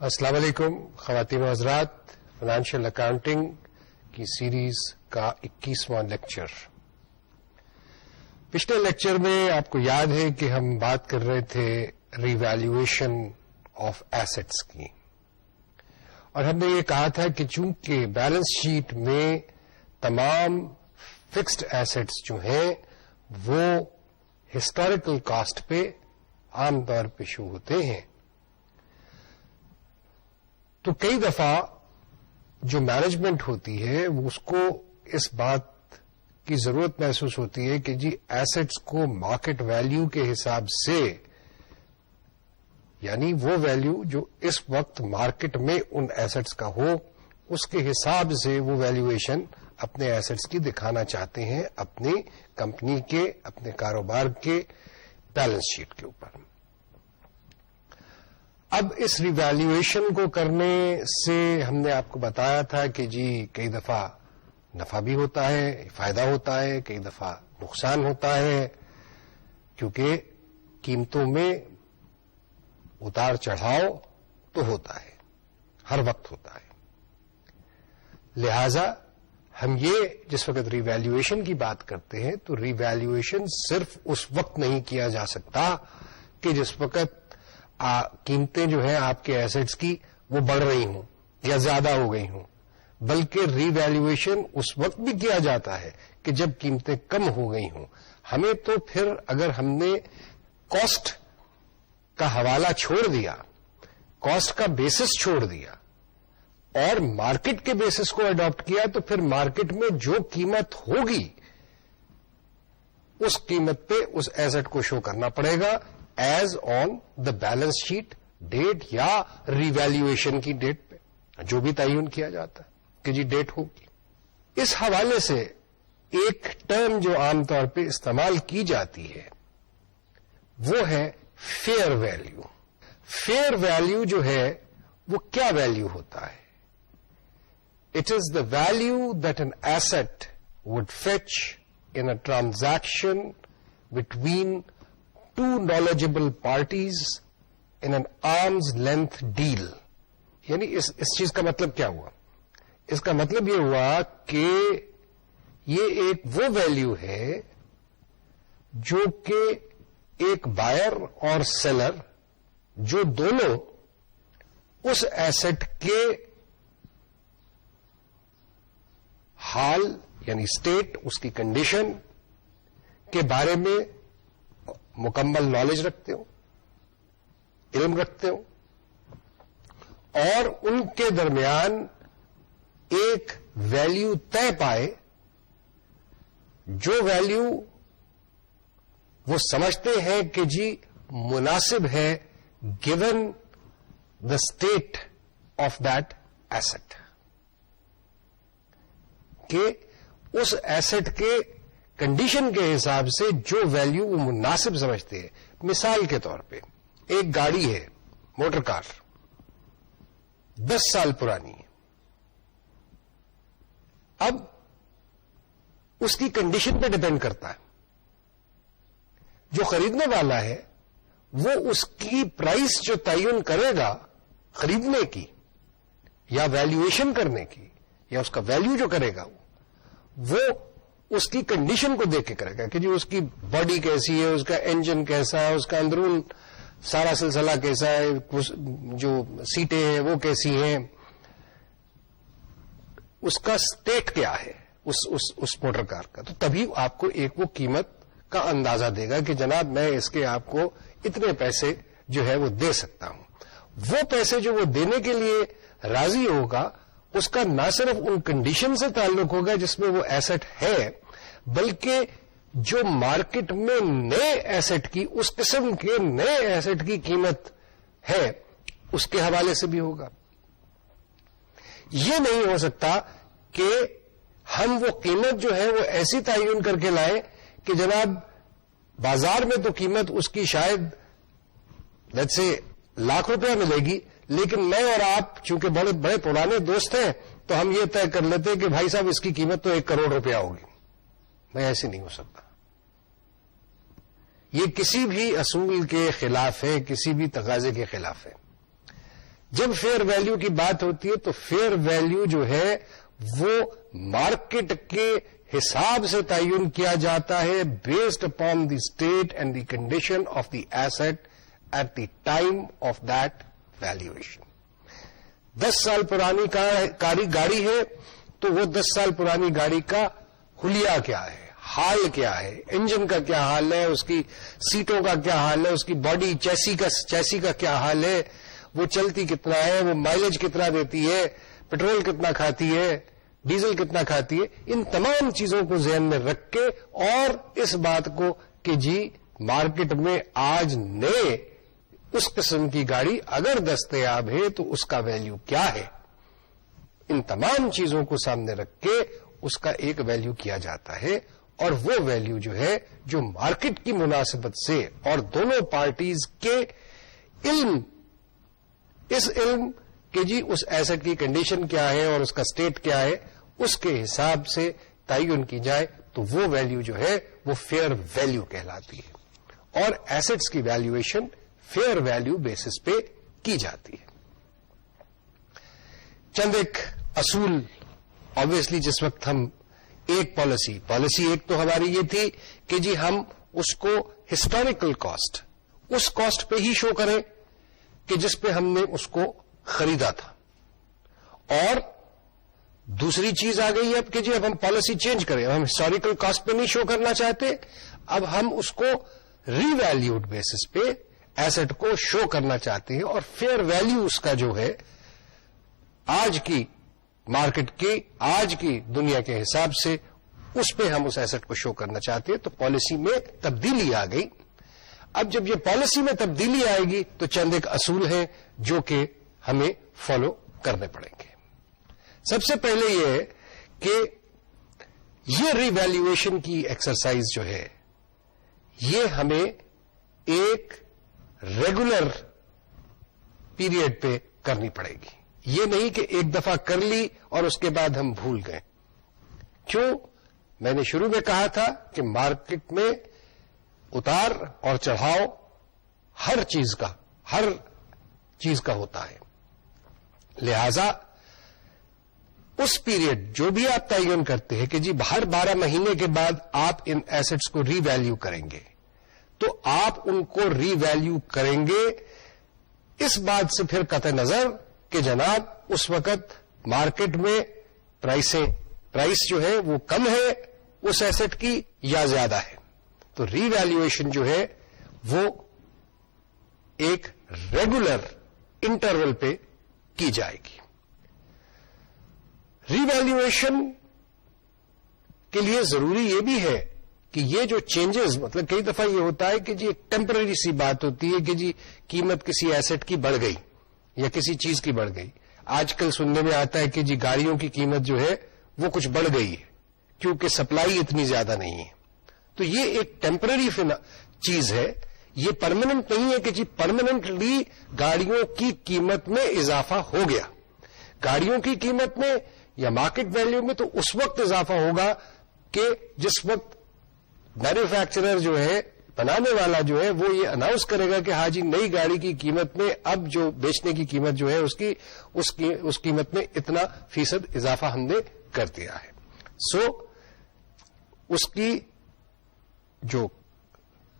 السلام علیکم خواتین و حضرات. فائنانشیل اکاؤنٹنگ کی سیریز کا 21واں لیکچر. پچھلے لیکچر میں آپ کو یاد ہے کہ ہم بات کر رہے تھے ری ویلیویشن آف ایسٹس کی، اور ہم نے یہ کہا تھا کہ چونکہ بیلنس شیٹ میں تمام فکسڈ ایسٹس جو ہیں وہ ہسٹوریکل کاسٹ پہ عام طور پہ شو ہوتے ہیں، تو کئی دفعہ جو مینجمنٹ ہوتی ہے وہ اس کو اس بات کی ضرورت محسوس ہوتی ہے کہ جی ایسٹس کو مارکیٹ ویلیو کے حساب سے، یعنی وہ ویلیو جو اس وقت مارکیٹ میں ان ایسٹس کا ہو، اس کے حساب سے وہ ویلیویشن اپنے ایسٹس کی دکھانا چاہتے ہیں اپنی کمپنی کے، اپنے کاروبار کے بیلنس شیٹ کے اوپر. اب اس ریویلیویشن کو کرنے سے ہم نے آپ کو بتایا تھا کہ جی کئی دفعہ نفع بھی ہوتا ہے، فائدہ ہوتا ہے، کئی دفعہ نقصان ہوتا ہے، کیونکہ قیمتوں میں اتار چڑھاؤ تو ہوتا ہے، ہر وقت ہوتا ہے. لہذا ہم یہ جس وقت ریویلیویشن کی بات کرتے ہیں تو ریویلیویشن صرف اس وقت نہیں کیا جا سکتا کہ جس وقت قیمتیں جو ہیں آپ کے ایسٹس کی وہ بڑھ رہی ہوں یا زیادہ ہو گئی ہوں، بلکہ ری ویلیویشن اس وقت بھی کیا جاتا ہے کہ جب قیمتیں کم ہو گئی ہوں. ہمیں تو پھر اگر ہم نے کاسٹ کا حوالہ چھوڑ دیا، کاسٹ کا بیسس چھوڑ دیا اور مارکیٹ کے بیسس کو اڈاپٹ کیا، تو پھر مارکیٹ میں جو قیمت ہوگی اس قیمت پہ اس ایسٹ کو شو کرنا پڑے گا as on the balance sheet date یا ریویلیویشن کی ڈیٹ پہ، جو بھی تعین کیا جاتا ہے کہ جی ڈیٹ ہوگی. اس حوالے سے ایک ٹرم جو عام طور پہ استعمال کی جاتی ہے وہ ہے فیئر ویلیو. فیئر ویلیو جو ہے وہ کیا ویلیو ہوتا ہے؟ It is the value that an asset would fetch in a transaction between two knowledgeable parties in an arm's length deal. یعنی اس چیز کا مطلب کیا ہوا؟ اس کا مطلب یہ ہوا کہ یہ ایک وہ ویلیو ہے جو کہ ایک بائر اور سیلر جو دونوں اس ایسٹ کے حال یعنی اسٹیٹ، اس کی کنڈیشن کے بارے میں مکمل نالج رکھتے ہو، علم رکھتے ہو، اور ان کے درمیان ایک ویلیو طے پائے، جو ویلیو وہ سمجھتے ہیں کہ جی مناسب ہے given the state of that asset, کہ اس ایسٹ کے کنڈیشن کے حساب سے جو ویلیو وہ مناسب سمجھتے ہیں. مثال کے طور پہ ایک گاڑی ہے، موٹر کار 10 سال پرانی ہے. اب اس کی کنڈیشن پہ ڈیپینڈ کرتا ہے، جو خریدنے والا ہے وہ اس کی پرائس جو تعین کرے گا خریدنے کی یا ویلیویشن کرنے کی یا اس کا ویلیو جو کرے گا وہ اس کی کنڈیشن کو دیکھ کے کرے گا کہ جی اس کی باڈی کیسی ہے، اس کا انجن کیسا ہے، اس کا اندرون سارا سلسلہ کیسا ہے، جو سیٹیں ہیں وہ کیسی ہیں، اس کا اسٹیٹ کیا ہے اس موٹر کار کا. تو تبھی آپ کو ایک وہ قیمت کا اندازہ دے گا کہ جناب میں اس کے آپ کو اتنے پیسے جو ہے وہ دے سکتا ہوں. وہ پیسے جو وہ دینے کے لیے راضی ہوگا اس کا نہ صرف ان کنڈیشن سے تعلق ہوگا جس میں وہ ایسٹ ہے، بلکہ جو مارکیٹ میں نئے ایسٹ کی، اس قسم کے نئے ایسٹ کی قیمت ہے اس کے حوالے سے بھی ہوگا. یہ نہیں ہو سکتا کہ ہم وہ قیمت جو ہے وہ ایسی تعین کر کے لائیں کہ جناب بازار میں تو قیمت اس کی شاید لیٹس سے ₹1,00,000 ملے گی، لیکن میں اور آپ چونکہ بڑے بڑے پرانے دوست ہیں تو ہم یہ طے کر لیتے کہ بھائی صاحب اس کی قیمت تو ₹1,00,00,000 ہوگی. میں ایسے نہیں ہو سکتا. یہ کسی بھی اصول کے خلاف ہے، کسی بھی تقاضے کے خلاف ہے. جب فیئر ویلیو کی بات ہوتی ہے تو فیئر ویلیو جو ہے وہ مارکیٹ کے حساب سے تعین کیا جاتا ہے based upon the state and the condition of the asset at the time of that valuation. 10 سال پرانی گاڑی ہے تو وہ 10 سال پرانی گاڑی کا حلیہ کیا ہے, حال کیا ہے, انجن کا کیا حال ہے, اس کی سیٹوں کا کیا حال ہے, اس کی باڈی چیسی کا کیا حال ہے, وہ چلتی کتنا ہے, وہ مائلیج کتنا دیتی ہے, پیٹرول کتنا کھاتی ہے, ڈیزل کتنا کھاتی ہے, ان تمام چیزوں کو ذہن میں رکھ کے اور اس بات کو کہ جی مارکیٹ میں آج نئے اس قسم کی گاڑی اگر دستیاب ہے تو اس کا ویلیو کیا ہے, ان تمام چیزوں کو سامنے رکھ کے اس کا ایک ویلیو کیا جاتا ہے. اور وہ ویلیو جو ہے جو مارکیٹ کی مناسبت سے اور دونوں پارٹیز کے علم, اس علم کہ جی اس ایسٹ کی کنڈیشن کیا ہے اور اس کا اسٹیٹ کیا ہے, اس کے حساب سے تعین کی جائے تو وہ ویلیو جو ہے وہ فیئر ویلیو کہلاتی ہے. اور ایسٹس کی ویلیویشن فیئر ویلیو بیسس پہ کی جاتی ہے. چند ایک اصول آبویسلی جس وقت ہم ایک پالیسی ایک تو ہماری یہ تھی کہ جی ہم اس کو ہسٹوریکل کاسٹ, اس کاسٹ پہ ہی شو کریں کہ جس پہ ہم نے اس کو خریدا تھا. اور دوسری چیز آ گئی اب کہ جی اب ہم پالیسی چینج کریں, ہم ہسٹوریکل کاسٹ پہ نہیں شو کرنا چاہتے, اب ہم اس کو ری ویلیوڈ بیسس پہ ایسٹ کو شو کرنا چاہتے ہیں. اور فیئر ویلیو اس کا جو ہے آج کی مارکیٹ کی, آج کی دنیا کے حساب سے اس پہ ہم اس ایسٹ کو شو کرنا چاہتے ہیں. تو پالیسی میں تبدیلی آ گئی. اب جب یہ پالیسی میں تبدیلی آئے گی تو چند ایک اصول ہیں جو کہ ہمیں فالو کرنے پڑیں گے. سب سے پہلے یہ ہے کہ یہ ری ویلیویشن کی ایکسرسائز جو ہے یہ ہمیں ایک ریگولر پیریڈ پہ کرنی پڑے گی. یہ نہیں کہ ایک دفعہ کر لی اور اس کے بعد ہم بھول گئے. کیوں؟ میں نے شروع میں کہا تھا کہ مارکیٹ میں اتار اور چڑھاؤ ہر چیز کا ہوتا ہے. لہذا اس پیریڈ جو بھی آپ تعین کرتے ہیں کہ جی ہر 12 مہینے کے بعد آپ ان ایسٹس کو ری ویلیو کریں گے, تو آپ ان کو ری ویلیو کریں گے اس بات سے پھر قطع نظر کہ جناب اس وقت مارکیٹ میں پرائس جو ہے وہ کم ہے اس ایسٹ کی یا زیادہ ہے. تو ری ویلیویشن جو ہے وہ ایک ریگولر انٹرول پہ کی جائے گی. ری ویلیویشن کے لیے ضروری یہ بھی ہے کہ یہ جو چینجز, مطلب کئی دفعہ یہ ہوتا ہے کہ جی ایک ٹیمپرری سی بات ہوتی ہے کہ جی قیمت کسی ایسٹ کی بڑھ گئی یا کسی چیز کی بڑھ گئی. آج کل سننے میں آتا ہے کہ جی گاڑیوں کی قیمت جو ہے وہ کچھ بڑھ گئی ہے کیونکہ سپلائی اتنی زیادہ نہیں ہے. تو یہ ایک ٹیمپرری چیز ہے, یہ پرماننٹ نہیں ہے کہ جی پرماننٹلی گاڑیوں کی قیمت میں اضافہ ہو گیا. گاڑیوں کی قیمت میں یا مارکیٹ ویلیو میں تو اس وقت اضافہ ہوگا کہ جس وقت مینوفیکچرر جو ہے, بنانے والا جو ہے, وہ یہ اناؤنس کرے گا کہ ہاں جی نئی گاڑی کی قیمت میں اب جو بیچنے کی قیمت جو ہے اس قیمت میں اتنا فیصد اضافہ ہم نے کر دیا ہے. سو اس کی جو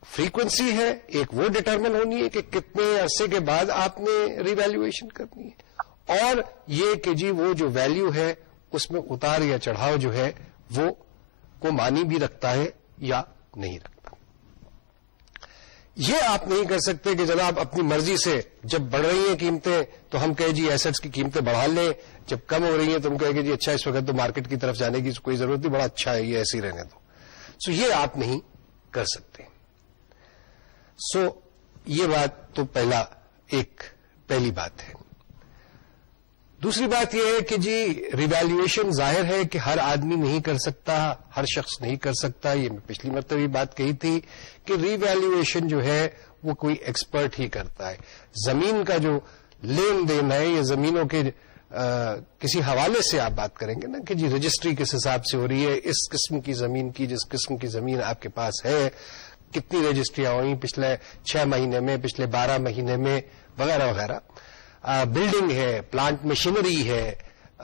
فریکوینسی ہے ایک وہ ڈٹرمن ہونی ہے کہ کتنے عرصے کے بعد آپ نے ری ویلیویشن کرنی ہے, اور یہ کہ جی وہ جو ویلیو ہے اس میں اتار یا چڑھاؤ جو ہے وہ کو معنی بھی رکھتا ہے یا نہیں رکھتا. یہ آپ نہیں کر سکتے کہ جناب اپنی مرضی سے جب بڑھ رہی ہیں قیمتیں تو ہم کہیں جی ایسٹس کی قیمتیں بڑھا لیں, جب کم ہو رہی ہیں تو ہم کہیں کہ جی اچھا اس وقت تو مارکیٹ کی طرف جانے کی کوئی ضرورت نہیں, بڑا اچھا ہے یہ ایسے ہی رہنے دو. سو یہ آپ نہیں کر سکتے. سو یہ بات تو پہلی بات ہے. دوسری بات یہ ہے کہ جی ریویلیویشن ظاہر ہے کہ ہر آدمی نہیں کر سکتا, ہر شخص نہیں کر سکتا. یہ میں پچھلی مرتبہ یہ بات کہی تھی کہ ریویلیویشن جو ہے وہ کوئی ایکسپرٹ ہی کرتا ہے. زمین کا جو لین دین ہے یا زمینوں کے کسی حوالے سے آپ بات کریں گے نا کہ جی رجسٹری کس حساب سے ہو رہی ہے, اس قسم کی زمین کی, جس قسم کی زمین آپ کے پاس ہے, کتنی رجسٹریاں ہوئی پچھلے 6 مہینے میں, پچھلے 12 مہینے میں, وغیرہ وغیرہ. بلڈنگ ہے, پلانٹ مشینری ہے,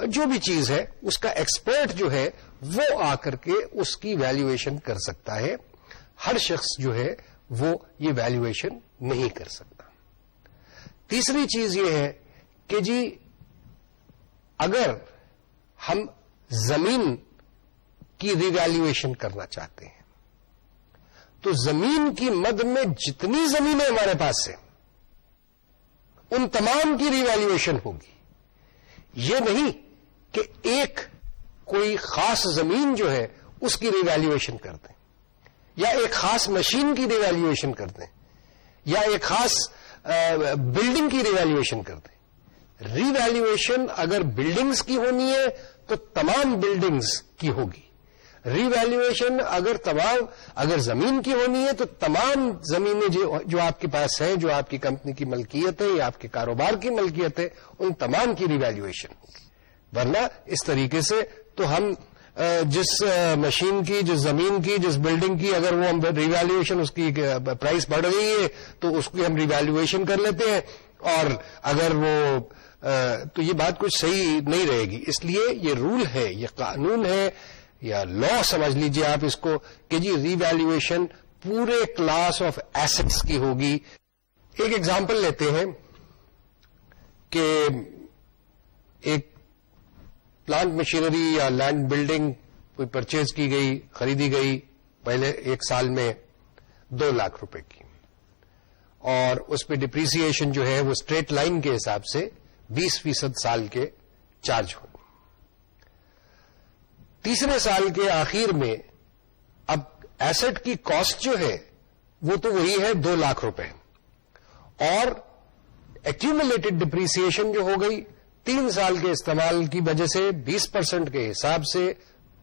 جو بھی چیز ہے, اس کا ایکسپرٹ جو ہے وہ آ کر کے اس کی ویلیویشن کر سکتا ہے. ہر شخص جو ہے وہ یہ ویلیویشن نہیں کر سکتا. تیسری چیز یہ ہے کہ جی اگر ہم زمین کی ریویلیویشن کرنا چاہتے ہیں تو زمین کی مد میں جتنی زمینیں ہمارے پاس ہیں ان تمام کی ریویلیویشن ہوگی. یہ نہیں کہ ایک کوئی خاص زمین جو ہے اس کی ریویلیویشن کر دیں, یا ایک خاص مشین کی ریویلیویشن کر دیں, یا ایک خاص بلڈنگ کی ریویلیویشن کر دیں. ریویلیویشن اگر بلڈنگز کی ہونی ہے تو تمام بلڈنگز کی ہوگی. ریویلیویشن اگر زمین کی ہونی ہے تو تمام زمینیں جو آپ کے پاس ہیں, جو آپ کی کمپنی کی ملکیت ہے یا آپ کے کاروبار کی ملکیت ہے, ان تمام کی ریویلیویشن ہوگی. ورنہ اس طریقے سے تو ہم جس مشین کی, جس زمین کی, جس بلڈنگ کی اگر وہ ہم ریویلیویشن اس کی پرائز بڑھ گئی ہے تو اس کی ہم ریویلیویشن کر لیتے ہیں, اور اگر وہ تو یہ بات کچھ صحیح نہیں رہے گی. اس لیے یہ رول ہے, یہ قانون ہے یا لا سمجھ لیجئے آپ اس کو کہ جی ریویلیویشن پورے کلاس آف ایسٹس کی ہوگی. ایک ایگزامپل لیتے ہیں کہ ایک پلانٹ مشینری یا لینڈ بلڈنگ کوئی پرچیز کی گئی, خریدی گئی پہلے ایک سال میں 2 لاکھ روپے کی, اور اس پہ ڈپریسیشن جو ہے وہ اسٹریٹ لائن کے حساب سے 20% سال کے چارج ہوں. تیسرے سال کے آخر میں اب ایسٹ کی کاسٹ جو ہے وہ تو وہی ہے 2 لاکھ روپے, اور ایکیومولیٹڈ ڈپریسیشن جو ہو گئی 3 سال کے استعمال کی وجہ سے 20% کے حساب سے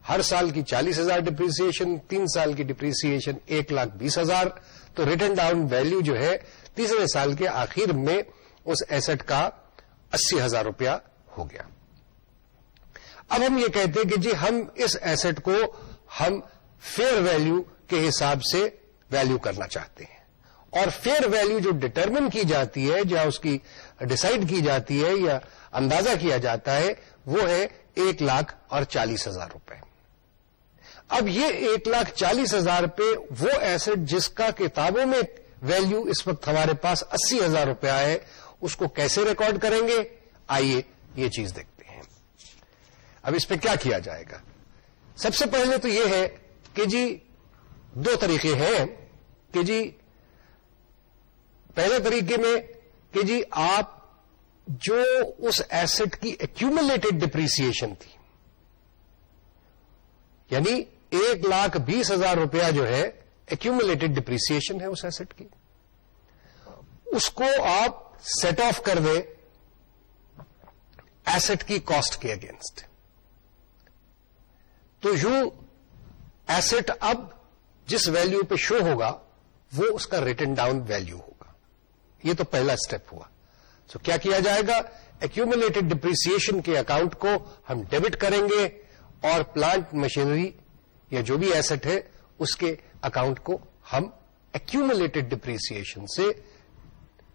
ہر سال کی 40,000 ڈپریسیشن, 3 سال کی ڈپریسیشن 1,20,000. تو ریٹن ڈاؤن ویلیو جو ہے تیسرے سال کے آخر میں اس ایسٹ کا 80,000 روپیہ ہو گیا. اب ہم یہ کہتے ہیں کہ جی ہم اس ایسٹ کو ہم فیئر ویلیو کے حساب سے ویلیو کرنا چاہتے ہیں, اور فیئر ویلیو جو ڈٹرمن کی جاتی ہے, یا اس کی ڈیسائیڈ کی جاتی ہے یا اندازہ کیا جاتا ہے, وہ ہے 1,40,000 روپے. اب یہ 1,40,000 پہ وہ ایسٹ جس کا کتابوں میں ویلیو اس وقت ہمارے پاس 80,000 روپیہ ہے, اس کو کیسے ریکارڈ کریں گے؟ آئیے یہ چیز دیکھتے ہیں. اب اس پہ کیا کیا جائے گا؟ سب سے پہلے تو یہ ہے کہ جی 2 طریقے ہیں کہ جی پہلے طریقے میں کہ جی آپ جو اس ایسٹ کی ایکیومولیٹڈ ڈپریسیشن تھی, یعنی 1,20,000 روپیہ جو ہے ایکیومولیٹڈ ڈپریسیشن ہے اس ایسٹ کی, اس کو آپ سیٹ آف کر دیں ایسٹ کی کاسٹ کے اگینسٹ. تو یوں ایسٹ اب جس ویلیو پہ شو ہوگا وہ اس کا ریٹن ڈاؤن ویلیو ہوگا. یہ تو پہلا اسٹیپ ہوا. سو کیا کیا جائے گا؟ ایکیومولیٹڈ ڈپریسیشن کے اکاؤنٹ کو ہم ڈیبٹ کریں گے, اور پلانٹ مشینری یا جو بھی ایسٹ ہے اس کے اکاؤنٹ کو ہم ایکیومولیٹڈ ڈپریسیشن سے,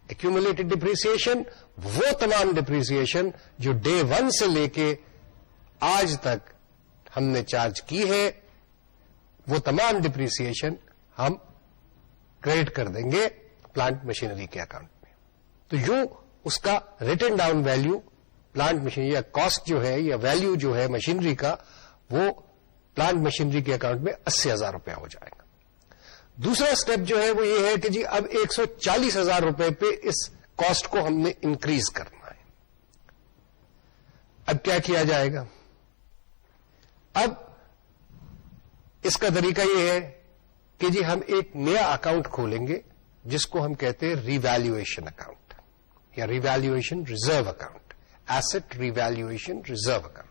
ایکیومولیٹڈ ڈپریسیشن وہ تمام ڈپریسیشن جو ڈے 1 سے لے کے آج تک ہم نے چارج کی ہے, وہ تمام ڈپریسیشن ہم کریڈٹ کر دیں گے پلانٹ مشینری کے اکاؤنٹ میں. تو یوں اس کا written down value plant machinery یا کاسٹ جو ہے یا ویلیو جو ہے مشینری کا, وہ پلانٹ مشینری کے اکاؤنٹ میں 80,000 روپیہ ہو جائے گا. دوسرا اسٹیپ جو ہے وہ یہ ہے کہ جی اب 140,000 روپے پہ اس کاسٹ کو ہم نے انکریز کرنا ہے. اب کیا کیا جائے گا؟ اب اس کا طریقہ یہ ہے کہ جی ہم ایک نیا اکاؤنٹ کھولیں گے جس کو ہم کہتے ہیں ریویلیویشن اکاؤنٹ یا revaluation reserve account, asset revaluation reserve account.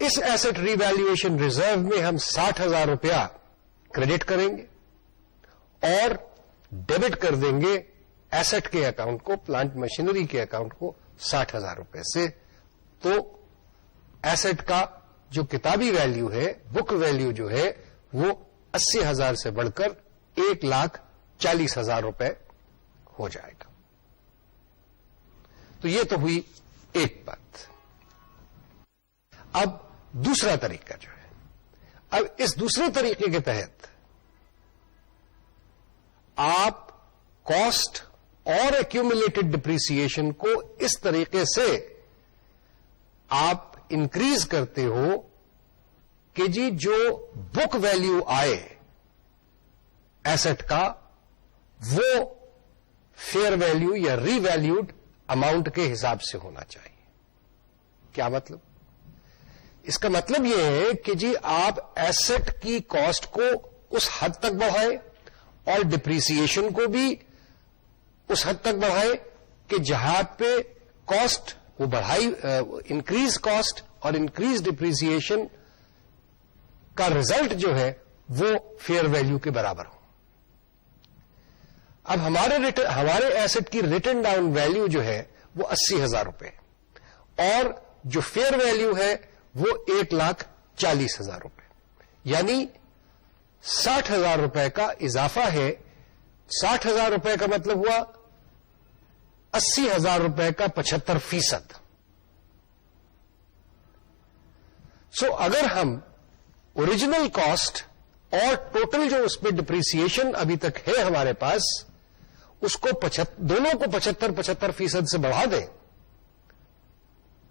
اس ایسٹ ریویلیویشن ریزرو میں ہم 60,000 روپیہ کریڈٹ کریں گے اور ڈیبٹ کر دیں گے ایسٹ کے اکاؤنٹ کو, پلانٹ مشینری کے اکاؤنٹ کو 60,000 روپے سے. تو ایسٹ کا جو کتابی ویلیو ہے, بک ویلیو جو ہے, وہ 80,000 سے بڑھ کر 1,40,000 روپے ہو جائے گا. تو یہ تو ہوئی ایک بات. اب دوسرا طریقہ جو ہے, اب اس دوسرے طریقے کے تحت آپ کاسٹ اور ایکومولیٹڈ ڈپریسیشن کو اس طریقے سے آپ انکریز کرتے ہو کہ جی جو بک ویلیو آئے ایسٹ کا وہ فیئر ویلیو یا ری ویلیوڈ اماؤنٹ کے حساب سے ہونا چاہیے. کیا مطلب؟ اس کا مطلب یہ ہے کہ جی آپ ایسٹ کی کاسٹ کو اس حد تک بڑھائیں اور ڈپریسیشن کو بھی اس حد تک بڑھائیں کہ جہاں پہ کاسٹ وہ بڑھائی انکریز کاسٹ اور انکریز ڈپریسیشن کا ریزلٹ جو ہے وہ فیئر ویلیو کے برابر ہو. اب ہمارے ایسٹ کی ریٹن ڈاؤن ویلیو جو ہے وہ 80,000 روپے اور جو فیئر ویلیو ہے وہ 1,40,000 روپے, یعنی 60,000 روپے کا اضافہ ہے. 60,000 روپے کا مطلب ہوا 80,000 روپے کا 75%. سو اگر ہم اوریجنل کاسٹ اور ٹوٹل جو اس پہ ڈپریسیشن ابھی تک ہے ہمارے پاس اس کو دونوں کو 75% سے بڑھا دیں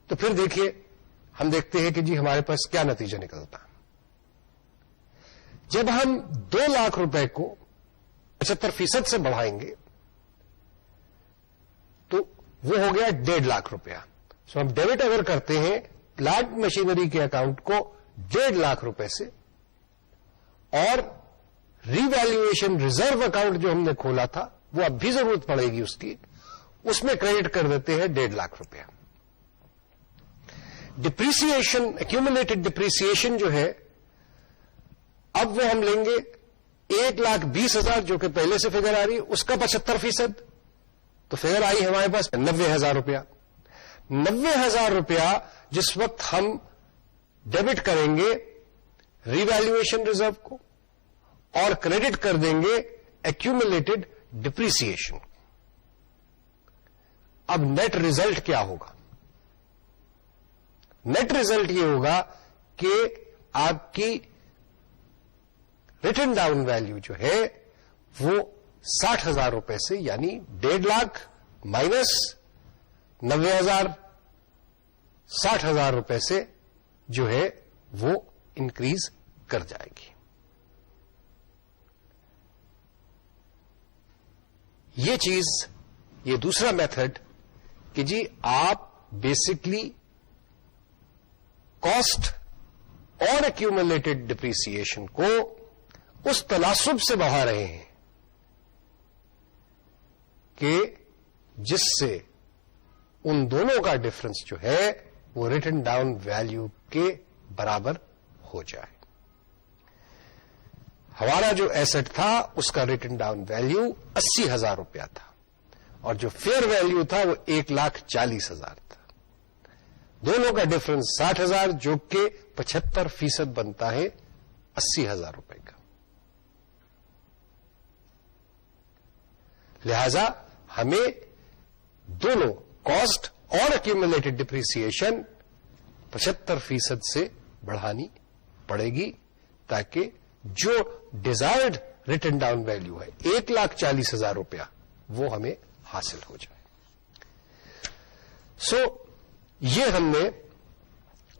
تو پھر دیکھیے ہم دیکھتے ہیں کہ جی ہمارے پاس کیا نتیجہ نکلتا. جب ہم 2 لاکھ روپے کو 75% سے بڑھائیں گے تو وہ ہو گیا 1.5 لاکھ روپیہ. سو ہم ڈیبٹ اگر کرتے ہیں پلانٹ مشینری کے اکاؤنٹ کو 1.5 لاکھ روپے سے اور ری ویلیویشن ریزرو اکاؤنٹ جو ہم نے کھولا تھا وہ اب بھی ضرورت پڑے گی اس کی, اس میں کریڈٹ کر دیتے ہیں 1.5 لاکھ روپیہ. ڈپریسیشن ایکومولیٹڈ ڈپریسیشن جو ہے اب وہ ہم لیں گے 1,20,000 جو کہ پہلے سے فگر آ رہی ہے اس کا 75%, تو فگر آئی ہمارے پاس 90,000 روپیہ. 90,000 روپیہ جس وقت ہم ڈیبٹ کریں گے ری ویلیویشن ریزرو کو اور کریڈٹ کر دیں گے ایکومولیٹڈ ڈپریسیشن. اب نیٹ ریزلٹ کیا ہوگا؟ نیٹ ریزلٹ یہ ہوگا کہ آپ کی ریٹن ڈاؤن ویلیو جو ہے وہ 60,000 روپے سے یعنی 1.5 لاکھ مائنس 90,000 60,000 روپے سے جو ہے وہ انکریز کر جائے گی. یہ چیز یہ دوسرا میتھڈ کہ جی آپ بیسکلی کاسٹ اور ایکومولیٹڈ ڈپریسیشن کو اس تناسب سے بڑھا رہے ہیں کہ جس سے ان دونوں کا ڈفرنس جو ہے وہ ریٹن ڈاؤن ویلیو کے برابر ہو جائے. ہمارا جو ایسٹ تھا اس کا ریٹن ڈاؤن ویلیو 80,000 روپیہ تھا اور جو فیئر ویلیو تھا وہ 1,40,000 تھا. دونوں کا ڈفرنس 60,000 جو کہ 75% بنتا ہے 80,000 روپے کا. لہذا ہمیں دونوں کاسٹ اور ایکومولیٹڈ ڈپریسیشن 75% سے بڑھانی پڑے گی تاکہ جو ڈیزائرڈ ریٹن ڈاؤن ویلیو ہے 1,40,000 روپیہ وہ ہمیں حاصل ہو جائے. سو یہ ہم نے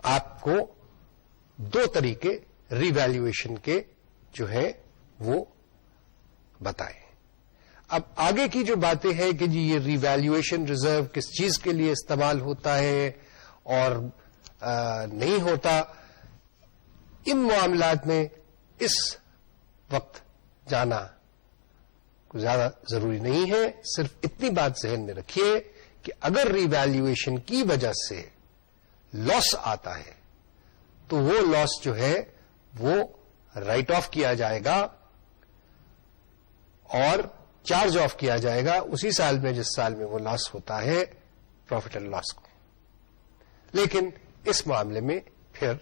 آپ کو 2 طریقے ری ویلیویشن کے جو ہیں وہ بتائے. اب آگے کی جو باتیں ہیں کہ جی یہ ری ویلیویشن ریزرو کس چیز کے لیے استعمال ہوتا ہے اور نہیں ہوتا, ان معاملات میں اس وقت جانا کوئی زیادہ ضروری نہیں ہے. صرف اتنی بات ذہن میں رکھیے کہ اگر ری ویلیویشن کی وجہ سے لاس آتا ہے تو وہ لاس جو ہے وہ رائٹ آف کیا جائے گا اور چارج آف کیا جائے گا اسی سال میں جس سال میں وہ لاس ہوتا ہے پروفٹ اینڈ لاس کو. لیکن اس معاملے میں پھر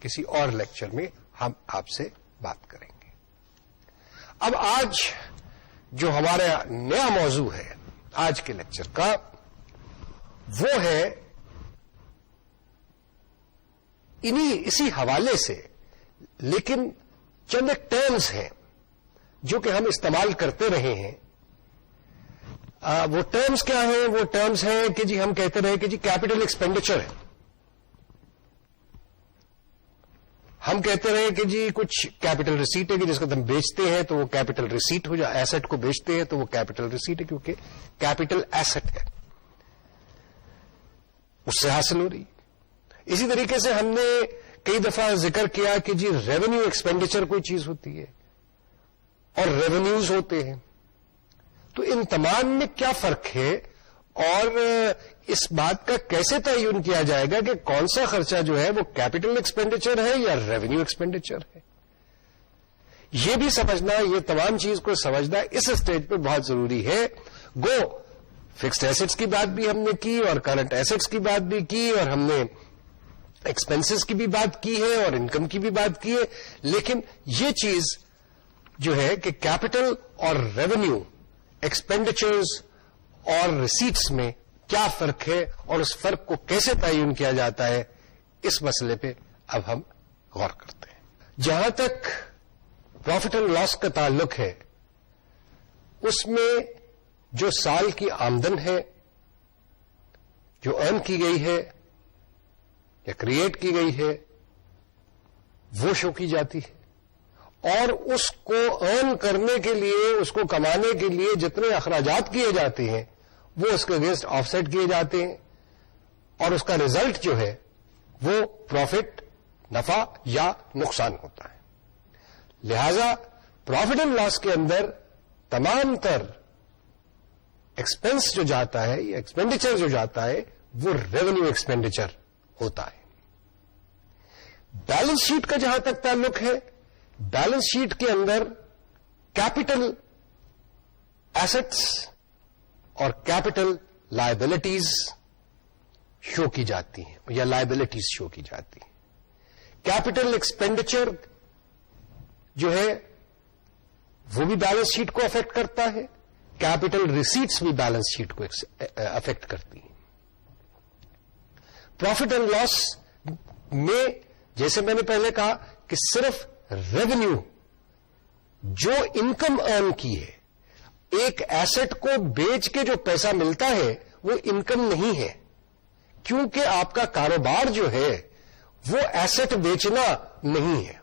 کسی اور لیکچر میں ہم آپ سے بات کریں گے. اب آج جو ہمارا نیا موضوع ہے آج کے لیکچر کا وہ ہے اسی حوالے سے، لیکن چند ایک ٹرمز ہیں جو کہ ہم استعمال کرتے رہے ہیں. وہ ٹرمز کیا ہیں؟ وہ ٹرمز ہیں کہ جی ہم کہتے رہے کہ جی کیپٹل ایکسپینڈیچر ہے. ہم کہتے رہے کہ جی کچھ کیپٹل ریسیٹ ہے کہ جس کو ہم بیچتے ہیں تو وہ کیپٹل ریسیٹ ہو جائے، ایسٹ کو بیچتے ہیں تو وہ کیپٹل ریسیٹ ہے کیونکہ کیپٹل ایسٹ ہے، اس سے حاصل ہو رہی. اسی طریقے سے ہم نے کئی دفعہ ذکر کیا کہ جی ریونیو ایکسپینڈیچر کوئی چیز ہوتی ہے اور ریونیوز ہوتے ہیں. تو ان تمام میں کیا فرق ہے اور اس بات کا کیسے تعین کیا جائے گا کہ کون سا خرچہ جو ہے وہ کیپٹل ایکسپینڈیچر ہے یا ریونیو ایکسپینڈیچر ہے؟ یہ بھی سمجھنا، یہ تمام چیز کو سمجھنا اس اسٹیج پہ بہت ضروری ہے. گو فکسڈ ایسٹس کی بات بھی ہم نے کی اور کرنٹ ایسٹس کی بات بھی کی اور ہم نے ایکسپینسز کی بھی بات کی ہے اور انکم کی بھی بات کی ہے، لیکن یہ چیز جو ہے کہ کیپٹل اور ریونیو ایکسپینڈیچرز اور ریسیٹس میں کیا فرق ہے اور اس فرق کو کیسے تعین کیا جاتا ہے، اس مسئلے پہ اب ہم غور کرتے ہیں. جہاں تک پروفٹ اینڈ لاس کا تعلق ہے، اس میں جو سال کی آمدن ہے جو ارن کی گئی ہے یا کریٹ کی گئی ہے وہ شو کی جاتی ہے، اور اس کو ارن کرنے کے لیے، اس کو کمانے کے لیے جتنے اخراجات کیے جاتے ہیں وہ اس کے اگینسٹ آف سیٹ کیے جاتے ہیں، اور اس کا ریزلٹ جو ہے وہ پروفٹ، نفع یا نقصان ہوتا ہے. لہذا پروفٹ اینڈ لاس کے اندر تمام تر ایکسپینس جو جاتا ہے یا ایکسپینڈیچر جو جاتا ہے وہ ریونیو ایکسپینڈیچر ہوتا ہے. بیلنس شیٹ کا جہاں تک تعلق ہے، بیلنس شیٹ کے اندر کیپٹل ایسٹس اور کیپٹل لائبلٹیز شو کی جاتی ہیں یا لائبلٹیز شو کی جاتی ہیں. کیپٹل ایکسپینڈیچر جو ہے وہ بھی بیلنس شیٹ کو افیکٹ کرتا ہے، کیپٹل ریسیٹس بھی بیلنس شیٹ کو افیکٹ کرتی ہیں. پروفٹ اینڈ لاس میں جیسے میں نے پہلے کہا کہ صرف ریونیو جو انکم ارن کی ہے، ایک ایسٹ کو بیچ کے جو پیسہ ملتا ہے وہ انکم نہیں ہے، کیونکہ آپ کا کاروبار جو ہے وہ ایسٹ بیچنا نہیں ہے.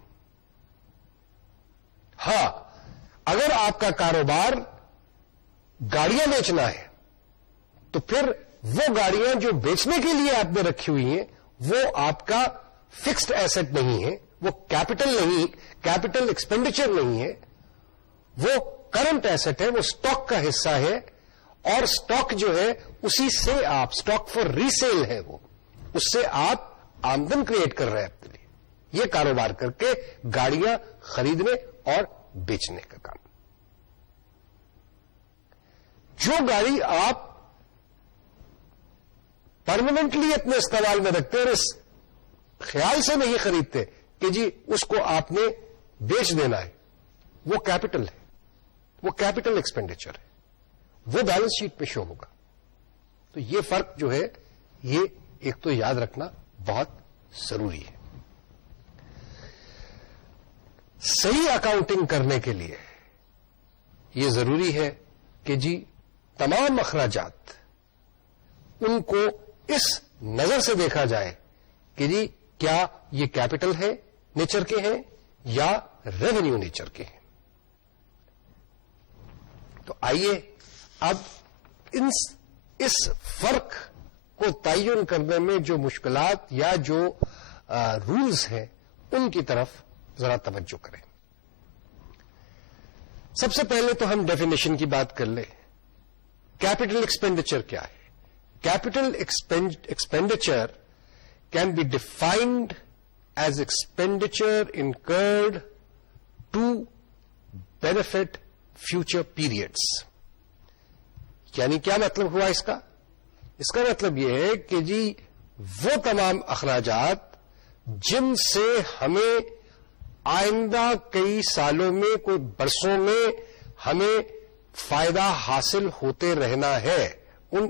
ہاں، اگر آپ کا کاروبار گاڑیاں بیچنا ہے تو پھر وہ گاڑیاں جو بیچنے کے لیے آپ نے رکھی ہوئی ہیں وہ آپ کا فکسڈ ایسٹ نہیں ہے، وہ کیپٹل نہیں، کیپٹل ایکسپینڈیچر نہیں ہے، وہ کرنٹ ایسٹ ہے، وہ اسٹاک کا حصہ ہے، اور اسٹاک جو ہے اسی سے آپ، اسٹاک فار ریسیل ہے، وہ اس سے آپ آمدن کریٹ کر رہے ہیں اپنے لیے، یہ کاروبار کر کے گاڑیاں خریدنے اور بیچنے کا کام. جو گاڑی آپ پرماننٹلی اپنے استعمال میں رکھتے ہیں اور اس خیال سے نہیں خریدتے کہ جی اس کو آپ نے بیچ دینا ہے، وہ کیپٹل ہے، وہ کیپٹل ایکسپینڈیچر ہے، وہ بیلنس شیٹ پہ شو ہوگا. تو یہ فرق جو ہے یہ ایک تو یاد رکھنا بہت ضروری ہے. صحیح اکاؤنٹنگ کرنے کے لیے یہ ضروری ہے کہ جی تمام اخراجات ان کو اس نظر سے دیکھا جائے کہ جی کیا یہ کیپٹل ہے نیچر کے ہیں یا ریونیو نیچر کے ہیں. تو آئیے اب اس فرق کو تعین کرنے میں جو مشکلات یا جو رولز ہیں ان کی طرف ذرا توجہ کریں. سب سے پہلے تو ہم ڈیفینیشن کی بات کر لیں. کیپٹل ایکسپینڈیچر کیا ہے؟ Capital expenditure can be defined as expenditure incurred to benefit future periods. یعنی کیا مطلب ہوا اس کا؟ اس کا مطلب یہ ہے کہ جی وہ تمام اخراجات جن سے ہمیں آئندہ کئی سالوں میں، کوئی برسوں میں ہمیں فائدہ حاصل ہوتے رہنا ہے، ان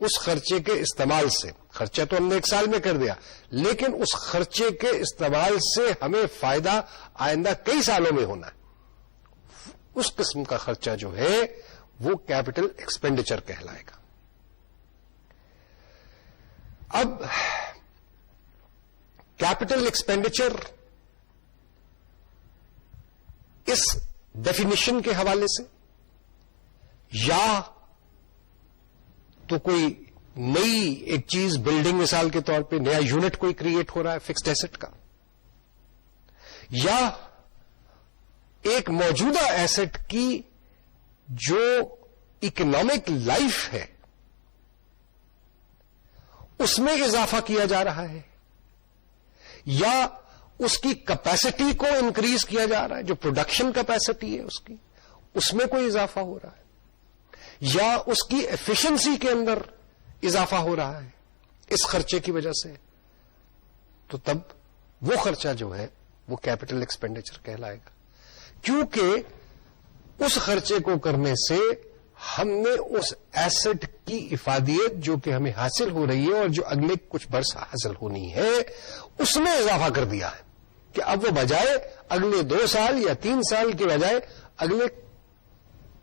اس خرچے کے استعمال سے، خرچہ تو ہم نے 1 سال میں کر دیا، لیکن اس خرچے کے استعمال سے ہمیں فائدہ آئندہ کئی سالوں میں ہونا ہے، اس قسم کا خرچہ جو ہے وہ کیپٹل ایکسپینڈیچر کہلائے گا. اب کیپٹل ایکسپینڈیچر اس ڈیفینیشن کے حوالے سے یا تو کوئی نئی ایک چیز، بلڈنگ مثال کے طور پہ نیا یونٹ کوئی کریٹ ہو رہا ہے فکسڈ ایسٹ کا، یا ایک موجودہ ایسٹ کی جو اکنامک لائف ہے اس میں اضافہ کیا جا رہا ہے، یا اس کی کیپیسٹی کو انکریز کیا جا رہا ہے، جو پروڈکشن کیپیسٹی ہے اس میں کوئی اضافہ ہو رہا ہے، یا اس کی ایفیشنسی کے اندر اضافہ ہو رہا ہے اس خرچے کی وجہ سے، تو تب وہ خرچہ جو ہے وہ کیپٹل ایکسپینڈیچر کہلائے گا. کیونکہ اس خرچے کو کرنے سے ہم نے اس ایسٹ کی افادیت جو کہ ہمیں حاصل ہو رہی ہے اور جو اگلے کچھ برس حاصل ہونی ہے اس میں اضافہ کر دیا ہے، کہ اب وہ بجائے اگلے 2 سال یا 3 سال کے بجائے اگلے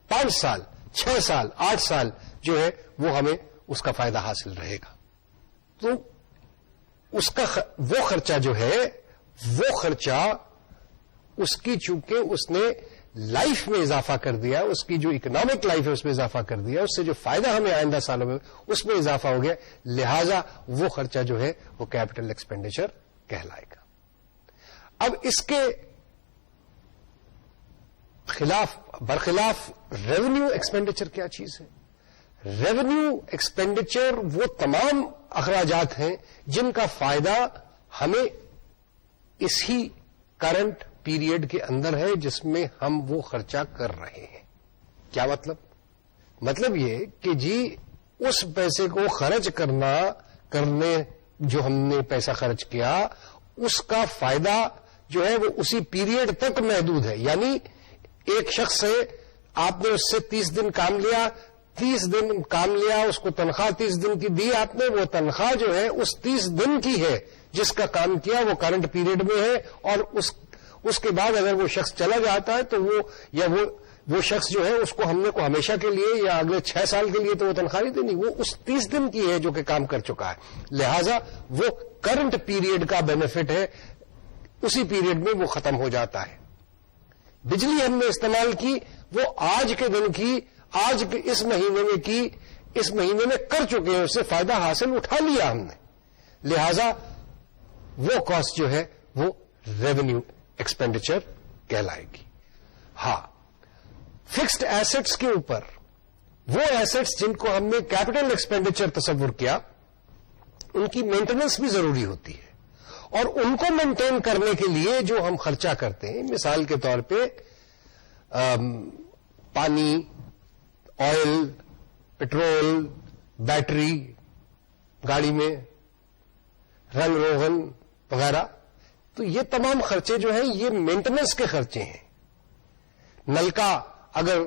5 سال 6 سال 8 سال جو ہے وہ ہمیں اس کا فائدہ حاصل رہے گا. تو اس کا وہ خرچہ جو ہے وہ خرچہ اس کی چونکہ اس نے لائف میں اضافہ کر دیا، اس کی جو اکنامک لائف ہے اس میں اضافہ کر دیا، اس سے جو فائدہ ہمیں آئندہ سالوں میں اس میں اضافہ ہو گیا، لہذا وہ خرچہ جو ہے وہ کیپٹل ایکسپینڈیچر کہلائے گا. اب اس کے برخلاف ریونیو ایکسپینڈیچر کیا چیز ہے؟ ریونیو ایکسپینڈیچر وہ تمام اخراجات ہیں جن کا فائدہ ہمیں اسی کرنٹ پیریڈ کے اندر ہے جس میں ہم وہ خرچہ کر رہے ہیں. کیا مطلب یہ کہ جی اس پیسے کو خرچ کرنے جو ہم نے پیسہ خرچ کیا اس کا فائدہ جو ہے وہ اسی پیریڈ تک محدود ہے. یعنی ایک شخص ہے، آپ نے اس سے 30 دن کام لیا، 30 دن کام لیا، اس کو تنخواہ 30 دن کی دی آپ نے، وہ تنخواہ جو ہے اس 30 دن کی ہے جس کا کام کیا، وہ کرنٹ پیریڈ میں ہے، اور اس کے بعد اگر وہ شخص چلا جاتا ہے تو وہ شخص جو ہے اس کو ہم نے کو ہمیشہ کے لیے یا اگلے 6 سال کے لیے تو وہ تنخواہ نہیں دینی، وہ اس 30 دن کی ہے جو کہ کام کر چکا ہے. لہذا وہ کرنٹ پیریڈ کا بینیفٹ ہے، اسی پیریڈ میں وہ ختم ہو جاتا ہے. بجلی ہم نے استعمال کی، وہ آج کے دن کی، آج کے اس مہینے میں کی، اس مہینے میں کر چکے ہیں، اس سے فائدہ حاصل اٹھا لیا ہم نے، لہذا وہ کاسٹ جو ہے وہ ریونیو ایکسپینڈیچر کہلائے گی. ہاں، فکسڈ ایسٹس کے اوپر وہ ایسٹس جن کو ہم نے کیپٹل ایکسپینڈیچر تصور کیا ان کی مینٹیننس بھی ضروری ہوتی ہے، اور ان کو مینٹین کرنے کے لیے جو ہم خرچہ کرتے ہیں، مثال کے طور پہ پانی، آئل، پٹرول، بیٹری گاڑی میں، رنگ روغن وغیرہ، تو یہ تمام خرچے جو ہیں یہ مینٹیننس کے خرچے ہیں. نلکا اگر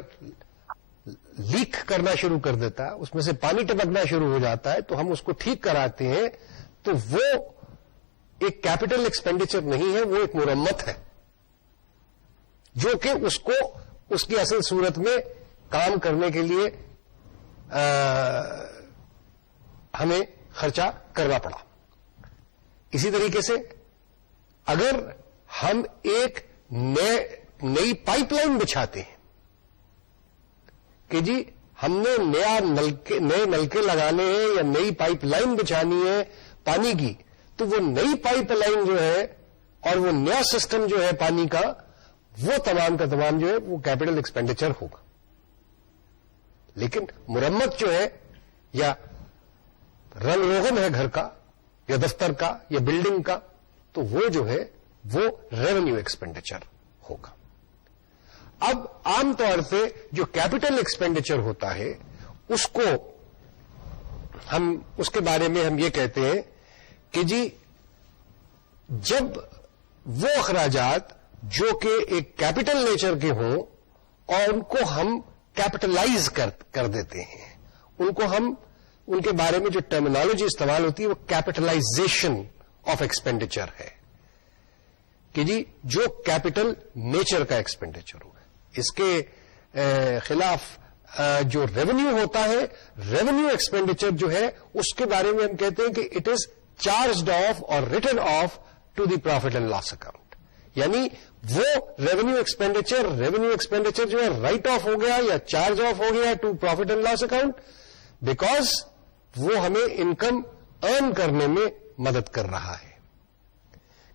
لیک کرنا شروع کر دیتا ہے، اس میں سے پانی ٹپکنا شروع ہو جاتا ہے تو ہم اس کو ٹھیک کراتے ہیں، تو وہ ایک کیپٹل ایکسپینڈیچر نہیں ہے، وہ ایک مرمت ہے جو کہ اس کی اصل صورت میں کام کرنے کے لیے ہمیں خرچہ کرنا پڑا. اسی طریقے سے اگر ہم ایک نئی پائپ لائن بچھاتے ہیں کہ جی ہم نے نئے نلکے لگانے ہیں یا نئی پائپ لائن بچھانی ہے پانی کی، تو وہ نئی پائپ لائن جو ہے اور وہ نیا سسٹم جو ہے پانی کا، وہ تمام کا تمام جو ہے وہ کیپٹل ایکسپینڈیچر ہوگا. لیکن مرمت جو ہے یا رنگ روغن ہے گھر کا یا دفتر کا یا بلڈنگ کا، تو وہ جو ہے وہ ریونیو ایکسپینڈیچر ہوگا. اب عام طور پہ جو کیپٹل ایکسپینڈیچر ہوتا ہے اس کے بارے میں ہم یہ کہتے ہیں کہ جی جب وہ اخراجات جو کہ ایک کیپٹل نیچر کے ہوں اور ان کو ہم کیپٹلائز کر دیتے ہیں، ان کو ہم ان کے بارے میں جو ٹرمینالوجی استعمال ہوتی ہے وہ کیپٹلائزیشن آف ایکسپینڈیچر ہے کہ جی جو کیپٹل نیچر کا ایکسپینڈیچر ہو. اس کے خلاف جو ریونیو ہوتا ہے, ریونیو ایکسپینڈیچر جو ہے اس کے بارے میں ہم کہتے ہیں کہ اٹ از چارجڈ آف اور written off to the profit and loss account. یعنی وہ ریونیو ایکسپینڈیچر جو ہے رائٹ آف ہو گیا یا چارج آف ہو گیا to profit and loss account, because وہ ہمیں انکم ارن کرنے میں مدد کر رہا ہے.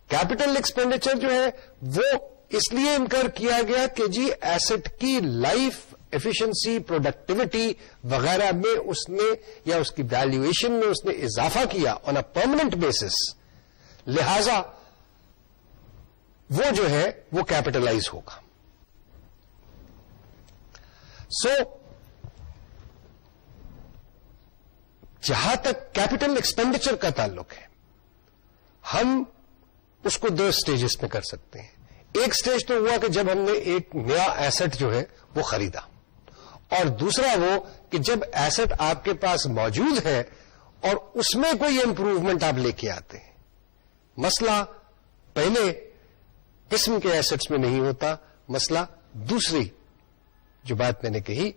کیپٹل ایکسپینڈیچر جو ہے وہ اس لیے انکر کیا گیا کہ جی ایسٹ کی لائف ایفیشنسی, پروڈکٹیوٹی وغیرہ میں اس نے یا اس کی ویلیویشن میں اس نے اضافہ کیا آن اے پرماننٹ بیسس, لہذا وہ جو ہے وہ کیپٹلائز ہوگا. سو جہاں تک کیپٹل ایکسپینڈیچر کا تعلق ہے, ہم اس کو 2 اسٹیجز میں کر سکتے ہیں. ایک اسٹیج تو ہوا کہ جب ہم نے ایک نیا ایسٹ جو ہے وہ خریدا, اور دوسرا وہ کہ جب ایسٹ آپ کے پاس موجود ہے اور اس میں کوئی امپروومنٹ آپ لے کے آتے ہیں. مسئلہ پہلے قسم کے ایسٹس میں نہیں ہوتا, مسئلہ دوسری جو بات میں نے کہی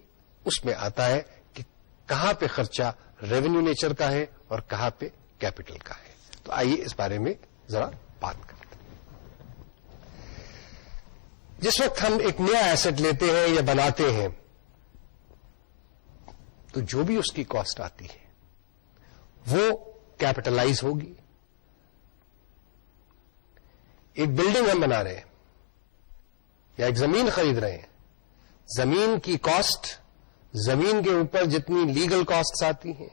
اس میں آتا ہے کہ کہاں پہ خرچہ ریونیو نیچر کا ہے اور کہاں پہ کیپٹل کا ہے. تو آئیے اس بارے میں ذرا بات کرتے ہیں. جس وقت ہم ایک نیا ایسٹ لیتے ہیں یا بناتے ہیں تو جو بھی اس کی کاسٹ آتی ہے وہ کیپٹلائز ہوگی. ایک بلڈنگ ہم بنا رہے ہیں یا ایک زمین خرید رہے ہیں, زمین کی کاسٹ, زمین کے اوپر جتنی لیگل کاسٹ آتی ہیں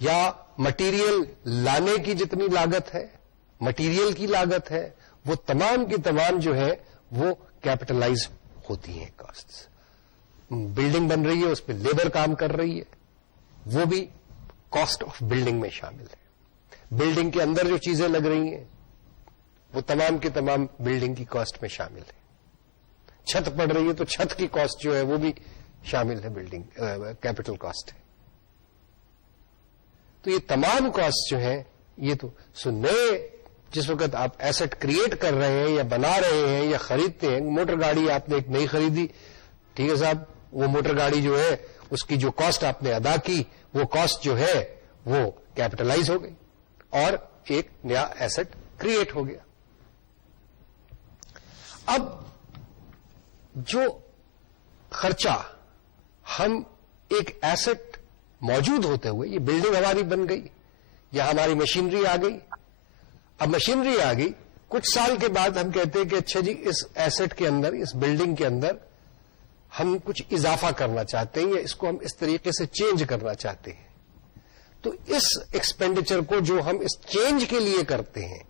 یا مٹیریل لانے کی جتنی لاگت ہے, مٹیریل کی لاگت ہے, وہ تمام کی تمام جو ہے وہ کیپٹلائز ہوتی ہیں کاسٹ. بلڈنگ بن رہی ہے, اس پہ لیبر کام کر رہی ہے, وہ بھی کاسٹ آف بلڈنگ میں شامل ہے. بلڈنگ کے اندر جو چیزیں لگ رہی ہیں وہ تمام کے تمام بلڈنگ کی کاسٹ میں شامل ہے. چھت پڑ رہی ہے تو چھت کی کاسٹ جو ہے وہ بھی شامل ہے, بلڈنگ کیپٹل کاسٹ ہے. تو یہ تمام کاسٹ جو ہیں یہ تو نئے جس وقت آپ ایسٹ کریٹ کر رہے ہیں یا بنا رہے ہیں یا خریدتے ہیں, موٹر گاڑی آپ نے ایک نئی خریدی, ٹھیک ہے صاحب, وہ موٹر گاڑی جو ہے اس کی جو کاسٹ آپ نے ادا کی وہ کاسٹ جو ہے وہ کیپٹلائز ہو گئی اور ایک نیا ایسٹ کریٹ ہو گیا. اب جو خرچہ ہم ایک ایسٹ موجود ہوتے ہوئے, یہ بلڈنگ ہماری بن گئی یا ہماری مشینری آ گئی, اب مشینری آ گئی, کچھ سال کے بعد ہم کہتے ہیں کہ اچھا جی اس ایسٹ کے اندر, اس بلڈنگ کے اندر ہم کچھ اضافہ کرنا چاہتے ہیں یا اس کو ہم اس طریقے سے چینج کرنا چاہتے ہیں. تو اس ایکسپینڈیچر کو جو ہم اس چینج کے لیے کرتے ہیں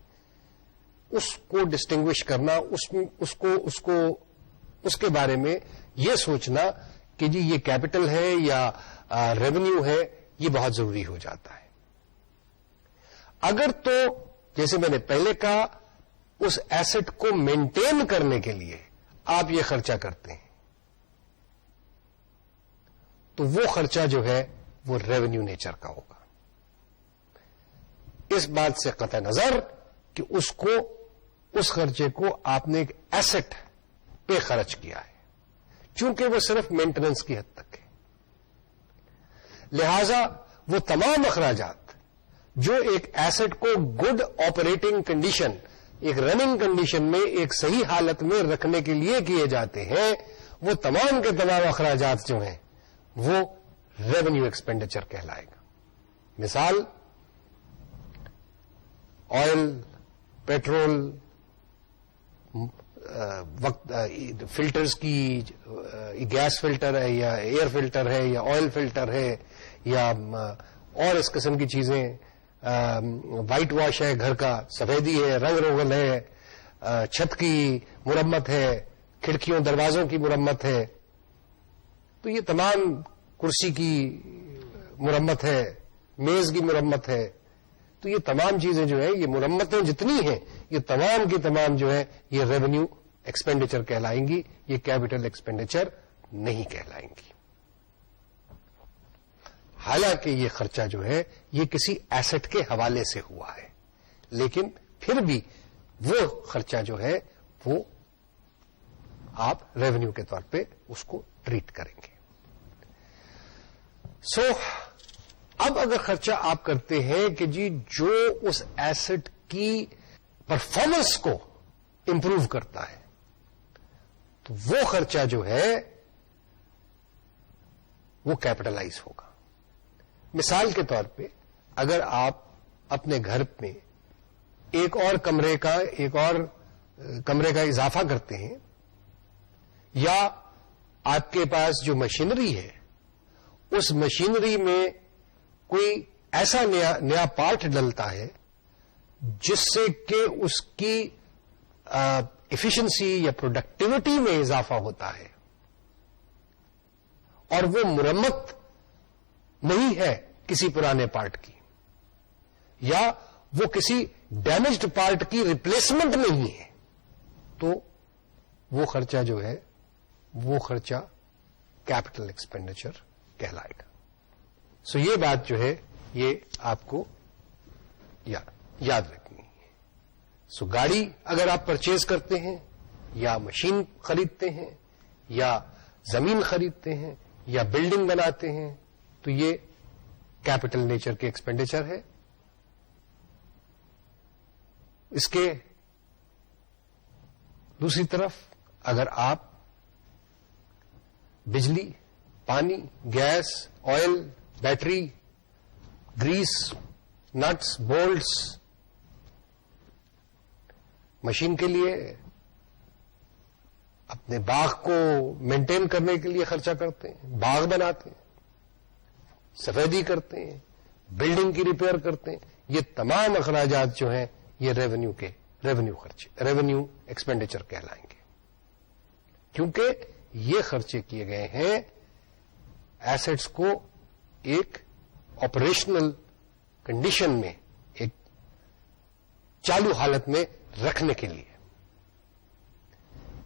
اس کو ڈسٹنگوش کرنا, اس کے بارے میں یہ سوچنا کہ جی یہ کیپٹل ہے یا ریونیو ہے, یہ بہت ضروری ہو جاتا ہے. اگر تو جیسے میں نے پہلے کہا اس ایسٹ کو مینٹین کرنے کے لیے آپ یہ خرچہ کرتے ہیں تو وہ خرچہ جو ہے وہ ریونیو نیچر کا ہوگا. اس بات سے قطع نظر کہ اس خرچے کو آپ نے ایک ایسٹ پہ خرچ کیا ہے, چونکہ وہ صرف مینٹیننس کی حد تک ہے. لہذا وہ تمام اخراجات جو ایک ایسٹ کو گڈ آپریٹنگ کنڈیشن, ایک رننگ کنڈیشن میں, ایک صحیح حالت میں رکھنے کے لیے کیے جاتے ہیں, وہ تمام کے تمام اخراجات جو ہیں وہ ریونیو ایکسپینڈیچر کہلائے گا. مثال, آئل, پیٹرول, فلٹرز کی, گیس فلٹر ہے یا ایئر فلٹر ہے یا آئل فلٹر ہے یا اور اس قسم کی چیزیں, وائٹ واش ہے, گھر کا سفیدی ہے, رنگ روغن ہے, چھت کی مرمت ہے, کھڑکیوں دروازوں کی مرمت ہے, تو یہ تمام, کرسی کی مرمت ہے, میز کی مرمت ہے, تو یہ تمام چیزیں جو ہیں, یہ مرمتیں جتنی ہیں یہ تمام کی تمام جو ہے یہ ریونیو ایکسپینڈیچر کہلائیں گی, یہ کیپٹل ایکسپینڈیچر نہیں کہلائیں گی. حالانکہ یہ خرچہ جو ہے یہ کسی ایسٹ کے حوالے سے ہوا ہے، لیکن پھر بھی وہ خرچہ جو ہے وہ آپ ریونیو کے طور پہ اس کو ٹریٹ کریں گے. سو اب اگر خرچہ آپ کرتے ہیں کہ جی جو اس ایسٹ کی پرفارمنس کو امپروو کرتا ہے، تو وہ خرچہ جو ہے وہ کیپٹلائز ہوگا. مثال کے طور پہ اگر آپ اپنے گھر میں ایک اور کمرے کا اضافہ کرتے ہیں، یا آپ کے پاس جو مشینری ہے اس مشینری میں کوئی ایسا نیا پارٹ ڈلتا ہے جس سے کہ اس کی ایفیشنسی یا پروڈکٹیوٹی میں اضافہ ہوتا ہے، اور وہ مرمت نہیں ہے کسی پرانے پارٹ کی، یا وہ کسی ڈیمیجڈ پارٹ کی ریپلیسمنٹ نہیں ہے، تو وہ خرچہ جو ہے وہ خرچہ کیپٹل ایکسپینڈیچر کہلائے گا. سو یہ بات جو ہے یہ آپ کو یاد رکھنی ہے. سو گاڑی اگر آپ پرچیز کرتے ہیں، یا مشین خریدتے ہیں، یا زمین خریدتے ہیں، یا بلڈنگ بناتے ہیں، تو یہ کیپٹل نیچر کے ایکسپینڈیچر ہے. اس کے دوسری طرف اگر آپ بجلی، پانی، gas, oil, battery, grease, nuts, bolts, machine کے لیے، اپنے باغ کو مینٹین کرنے کے لیے خرچہ کرتے ہیں، باغ بناتے ہیں، سفیدی کرتے ہیں، بلڈنگ کی ریپیئر کرتے ہیں، یہ تمام اخراجات جو ہیں یہ ریونیو ایکسپینڈیچر کہلائیں گے، کیونکہ یہ خرچے کیے گئے ہیں ایسٹس کو ایک آپریشنل کنڈیشن میں، ایک چالو حالت میں رکھنے کے لیے.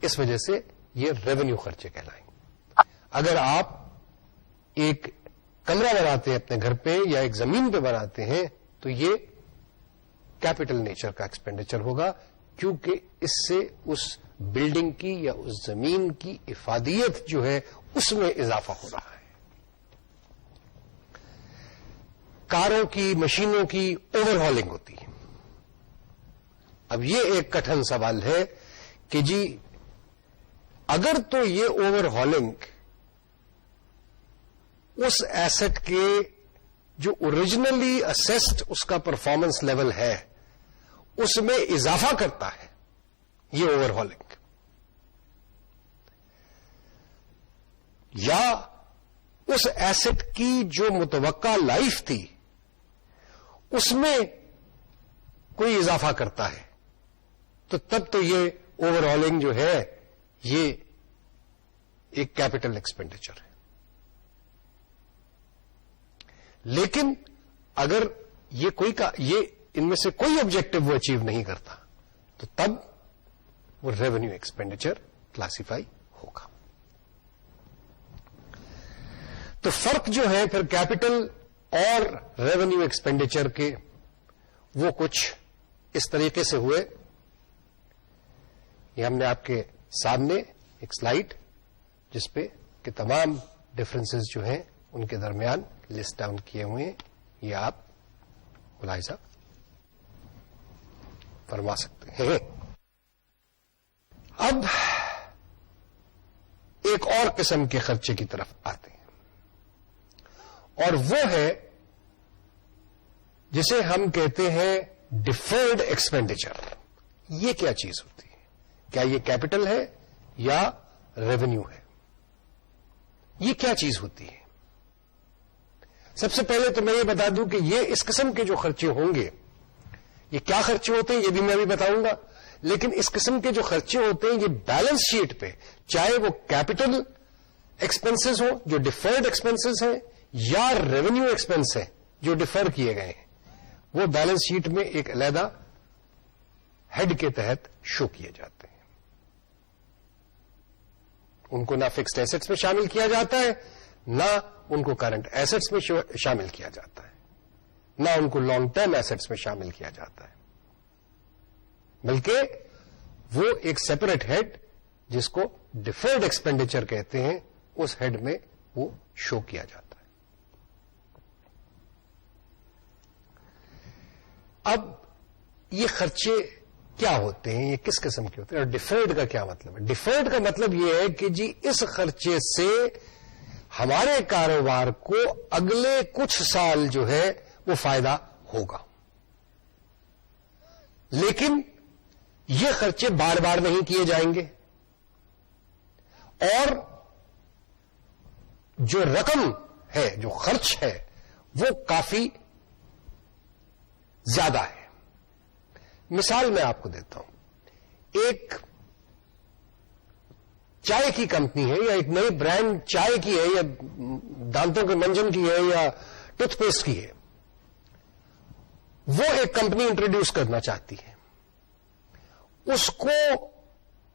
اس وجہ سے یہ ریونیو خرچے کہلائیں گے. اگر آپ ایک کمرہ بناتے ہیں اپنے گھر پہ یا ایک زمین پہ بناتے ہیں تو یہ کیپٹل نیچر کا ایکسپینڈیچر ہوگا، کیونکہ اس سے اس بلڈنگ کی یا اس زمین کی افادیت جو ہے اس میں اضافہ ہو رہا ہے. کاروں کی، مشینوں کی اوور ہالنگ ہوتی ہے. اب یہ ایک کٹھن سوال ہے کہ جی اگر تو یہ اوور ہالنگ اس ایسٹ کے جو اوریجنلی اسیسڈ اس کا پرفارمنس لیول ہے اس میں اضافہ کرتا ہے، یہ اوور ہالنگ، یا اس ایسٹ کی جو متوقع لائف تھی اس میں کوئی اضافہ کرتا ہے، تو تب تو یہ اوور ہالنگ جو ہے یہ ایک کیپٹل ایکسپینڈیچر ہے. لیکن اگر یہ ان میں سے کوئی آبجیکٹو وہ اچیو نہیں کرتا تو تب وہ ریونیو ایکسپینڈیچر کلاسیفائی ہوگا. تو فرق جو ہے پھر کیپٹل اور ریونیو ایکسپینڈیچر کے وہ کچھ اس طریقے سے ہوئے. یہ ہم نے آپ کے سامنے ایک سلائیڈ جس پہ کہ تمام ڈفرنسز جو ہیں ان کے درمیان لسٹ ڈاؤن کیے ہوئے ہیں، یہ آپ ملاحظہ فرما سکتے ہیں. اب ایک اور قسم کے خرچے کی طرف آتے ہیں، اور وہ ہے جسے ہم کہتے ہیں ڈیفرڈ ایکسپینڈیچر. یہ کیا چیز ہوتی ہے؟ کیا یہ کیپٹل ہے یا ریونیو ہے؟ یہ کیا چیز ہوتی ہے؟ سب سے پہلے تو میں یہ بتا دوں کہ یہ اس قسم کے جو خرچے ہوں گے، یہ کیا خرچے ہوتے ہیں یہ بھی میں ابھی بتاؤں گا، لیکن اس قسم کے جو خرچے ہوتے ہیں یہ بیلنس شیٹ پہ چاہے وہ کیپٹل ایکسپنسز ہوں جو ڈیفرڈ ایکسپنسز ہیں یا ریونیو ایکسپنس ہیں جو ڈیفر کیے گئے ہیں، وہ بیلنس شیٹ میں ایک علیحدہ ہیڈ کے تحت شو کیے جاتے ہیں. ان کو نہ فکسڈ ایسٹس میں شامل کیا جاتا ہے، نہ ان کو کرنٹ ایسٹس میں شامل کیا جاتا ہے، نہ ان کو لانگ ٹرم ایسٹس میں شامل کیا جاتا ہے، بلکہ وہ ایک سیپریٹ ہیڈ جس کو ڈیفرڈ ایکسپینڈیچر کہتے ہیں، اس ہیڈ میں وہ شو کیا جاتا ہے۔ اب یہ خرچے کیا ہوتے ہیں، یہ کس قسم کے ہوتے ہیں، اور ڈیفرڈ کا کیا مطلب ہے؟ ڈیفرڈ کا مطلب یہ ہے کہ جی اس خرچے سے ہمارے کاروبار کو اگلے کچھ سال جو ہے وہ فائدہ ہوگا، لیکن یہ خرچے بار بار نہیں کیے جائیں گے، اور جو رقم ہے، جو خرچ ہے، وہ کافی زیادہ ہے۔ مثال میں آپ کو دیتا ہوں، ایک چائے کی کمپنی ہے، یا ایک نئی برانڈ چائے کی ہے، یا دانتوں کے منجن کی ہے، یا ٹوتھ پیسٹ کی ہے، وہ ایک کمپنی انٹروڈیوس کرنا چاہتی ہے۔ اس کو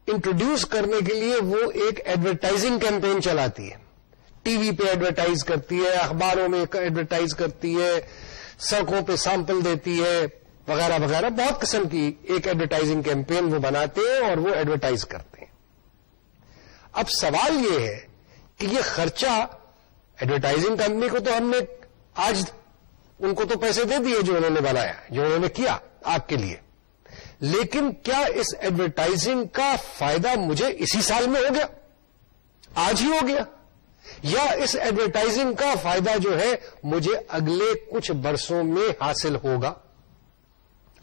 انٹروڈیوس کرنے کے لیے وہ ایک ایڈورٹائزنگ کیمپین چلاتی ہے، ٹی وی پہ ایڈورٹائز کرتی ہے، اخباروں میں ایڈورٹائز کرتی ہے، سڑکوں پہ سیمپل دیتی ہے، وغیرہ وغیرہ، بہت قسم کی ایک ایڈورٹائزنگ کیمپین وہ بناتے ہیں اور وہ ایڈورٹائز کرتے ہیں۔ اب سوال یہ ہے کہ یہ خرچہ ایڈورٹائزنگ کمپنی کو تو ہم نے آج ان کو تو پیسے دے دیے جو انہوں نے بنایا، جو انہوں نے کیا آپ کے لیے، لیکن کیا اس ایڈورٹائزنگ کا فائدہ مجھے اسی سال میں ہو گیا، آج ہی ہو گیا، یا اس ایڈورٹائزنگ کا فائدہ جو ہے مجھے اگلے کچھ برسوں میں حاصل ہوگا؟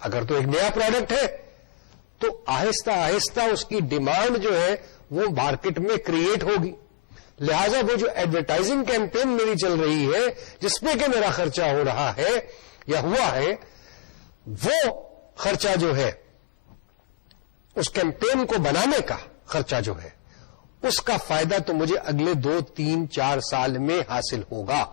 اگر تو ایک نیا پروڈکٹ ہے تو آہستہ آہستہ اس کی ڈیمانڈ جو ہے وہ مارکیٹ میں کریٹ ہوگی، لہذا وہ جو ایڈورٹائزنگ کیمپین میری چل رہی ہے جس پہ کہ میرا خرچہ ہو رہا ہے یا ہوا ہے، وہ خرچہ جو ہے اس کیمپین کو بنانے کا خرچہ جو ہے اس کا فائدہ تو مجھے اگلے 2 3 4 سال میں حاصل ہوگا۔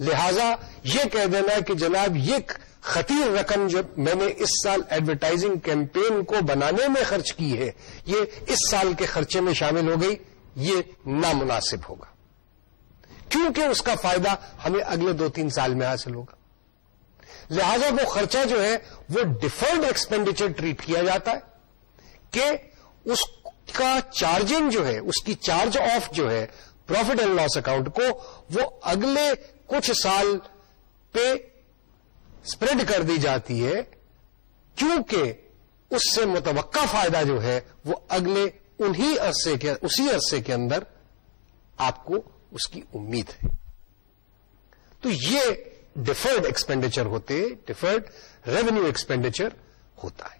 لہذا یہ کہہ دینا کہ جناب یہ خطیر رقم جو میں نے اس سال ایڈورٹائزنگ کیمپین کو بنانے میں خرچ کی ہے یہ اس سال کے خرچے میں شامل ہو گئی، یہ نامناسب ہوگا، کیونکہ اس کا فائدہ ہمیں اگلے 2 3 سال میں حاصل ہوگا۔ لہذا وہ خرچہ جو ہے وہ ڈیفرڈ ایکسپینڈیچر ٹریٹ کیا جاتا ہے کہ اس کا چارجنگ جو ہے، اس کی چارج آف جو ہے پروفٹ اینڈ لاس اکاؤنٹ کو، وہ اگلے کچھ سال پہ اسپریڈ کر دی جاتی ہے، کیونکہ اس سے متوقع فائدہ جو ہے وہ اگلے اسی عرصے کے اندر آپ کو اس کی امید ہے۔ تو یہ ڈیفرڈ ایکسپینڈیچر ہوتے، ڈیفرڈ ریونیو ایکسپینڈیچر ہوتا ہے۔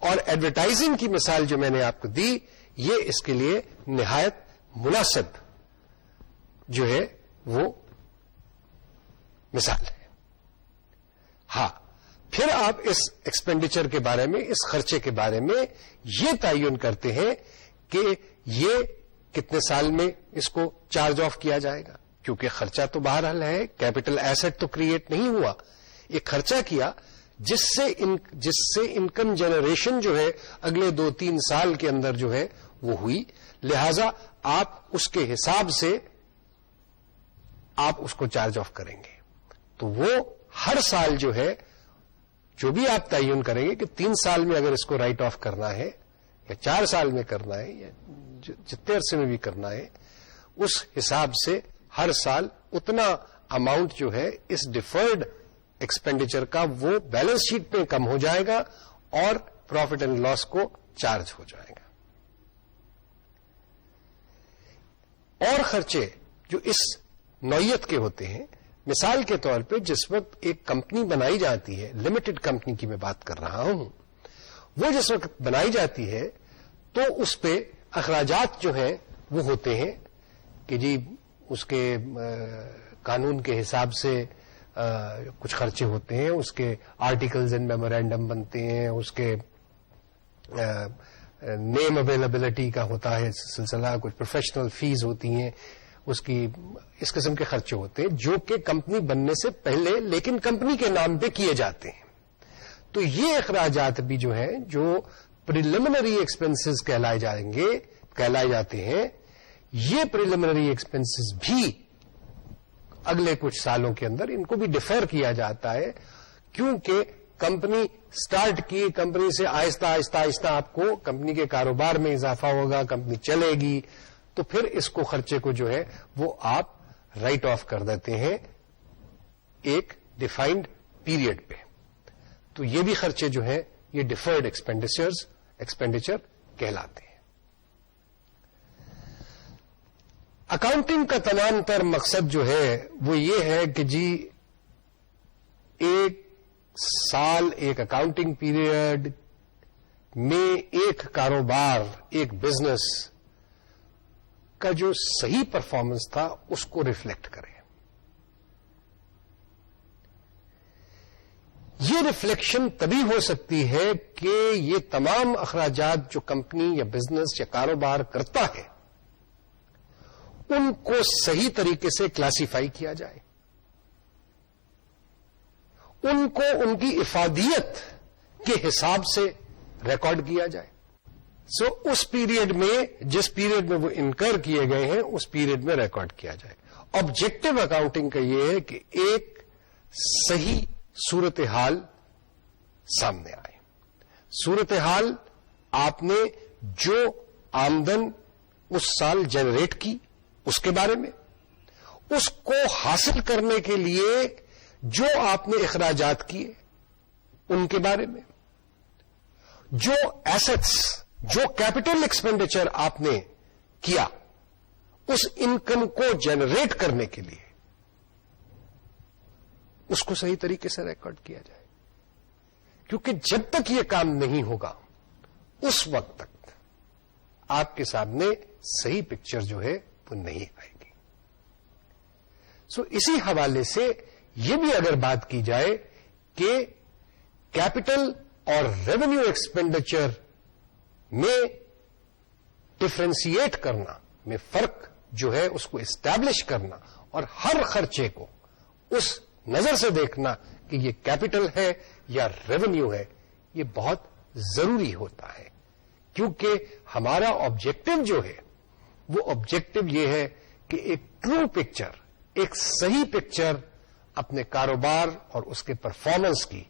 اور ایڈورٹائزنگ کی مثال جو میں نے آپ کو دی، یہ اس کے لیے نہایت مناسب جو ہے وہ مثال ہے۔ ہاں، پھر آپ اس ایکسپینڈیچر کے بارے میں، اس خرچے کے بارے میں یہ تعین کرتے ہیں کہ یہ کتنے سال میں اس کو چارج آف کیا جائے گا، کیونکہ خرچہ تو بہرحال ہے، کیپٹل ایسٹ تو کریٹ نہیں ہوا، ایک خرچہ کیا جس سے انکم جنریشن جو ہے اگلے 2 3 سال کے اندر جو ہے وہ ہوئی، لہذا آپ اس کے حساب سے آپ اس کو چارج آف کریں گے۔ تو وہ ہر سال جو ہے جو بھی آپ تعین کریں گے کہ 3 سال میں اگر اس کو رائٹ آف کرنا ہے یا 4 سال میں کرنا ہے یا جتنے عرصے میں بھی کرنا ہے، اس حساب سے ہر سال اتنا اماؤنٹ جو ہے اس ڈیفرڈ ایکسپینڈیچر کا وہ بیلنس شیٹ پہ کم ہو جائے گا اور پروفٹ اینڈ لاس کو چارج ہو جائے گا۔ اور خرچے جو اس نوعیت کے ہوتے ہیں، مثال کے طور پہ جس وقت ایک کمپنی بنائی جاتی ہے، لمیٹڈ کمپنی کی میں بات کر رہا ہوں، وہ جس وقت بنائی جاتی ہے تو اس پہ اخراجات جو ہیں وہ ہوتے ہیں کہ جی اس کے قانون کے حساب سے کچھ خرچے ہوتے ہیں، اس کے آرٹیکلز اینڈ میمورینڈم بنتے ہیں، اس کے نیم اویلیبلٹی کا ہوتا ہے سلسلہ، کچھ پروفیشنل فیس ہوتی ہیں، اس کی اس قسم کے خرچے ہوتے ہیں جو کہ کمپنی بننے سے پہلے لیکن کمپنی کے نام پہ کیے جاتے ہیں۔ تو یہ اخراجات بھی جو ہیں جو پریلیمنری ایکسپنسز کہلائے جاتے ہیں، یہ پریلیمنری ایکسپنسز بھی اگلے کچھ سالوں کے اندر ان کو بھی ڈیفر کیا جاتا ہے، کیونکہ کمپنی سٹارٹ کی، کمپنی سے آہستہ آہستہ آہستہ آپ کو کمپنی کے کاروبار میں اضافہ ہوگا، کمپنی چلے گی، تو پھر اس کو خرچے کو جو ہے وہ آپ رائٹ آف کر دیتے ہیں ایک ڈیفائنڈ پیریڈ پہ. تو یہ بھی خرچے جو ہیں یہ ڈیفرڈ ایکسپینڈیچر کہلاتے ہیں. اکاؤنٹنگ کا تمام تر مقصد جو ہے وہ یہ ہے کہ جی ایک سال، ایک اکاؤنٹنگ پیریڈ میں ایک کاروبار، ایک بزنس کا جو صحیح پرفارمنس تھا اس کو ریفلیکٹ کرے. یہ ریفلیکشن تبھی ہو سکتی ہے کہ یہ تمام اخراجات جو کمپنی یا بزنس یا کاروبار کرتا ہے ان کو صحیح طریقے سے کلاسیفائی کیا جائے، ان کو ان کی افادیت کے حساب سے ریکارڈ کیا جائے. سو اس پیریڈ میں، جس پیریڈ میں وہ انکر کیے گئے ہیں اس پیریڈ میں ریکارڈ کیا جائے. آبجیکٹو اکاؤنٹنگ کا یہ ہے کہ ایک صحیح صورتحال سامنے آئے. صورتحال آپ نے جو آمدن اس سال جنریٹ کی اس کے بارے میں، اس کو حاصل کرنے کے لیے جو آپ نے اخراجات کیے ان کے بارے میں، جو ایسٹس، جو کیپٹل ایکسپینڈیچر آپ نے کیا اس انکم کو جنریٹ کرنے کے لیے اس کو صحیح طریقے سے ریکارڈ کیا جائے. کیونکہ جب تک یہ کام نہیں ہوگا اس وقت تک آپ کے سامنے صحیح پکچر جو ہے وہ نہیں آئے گی. سو اسی حوالے سے یہ بھی اگر بات کی جائے کہ کیپٹل اور ریونیو ایکسپینڈیچر میں ڈفرینشیٹ کرنا، میں فرق جو ہے اس کو اسٹیبلش کرنا اور ہر خرچے کو اس نظر سے دیکھنا کہ یہ کیپٹل ہے یا ریونیو ہے، یہ بہت ضروری ہوتا ہے. کیونکہ ہمارا آبجیکٹو جو ہے وہ آبجیکٹو یہ ہے کہ ایک ٹرو پکچر، ایک صحیح پکچر اپنے کاروبار اور اس کے پرفارمنس کی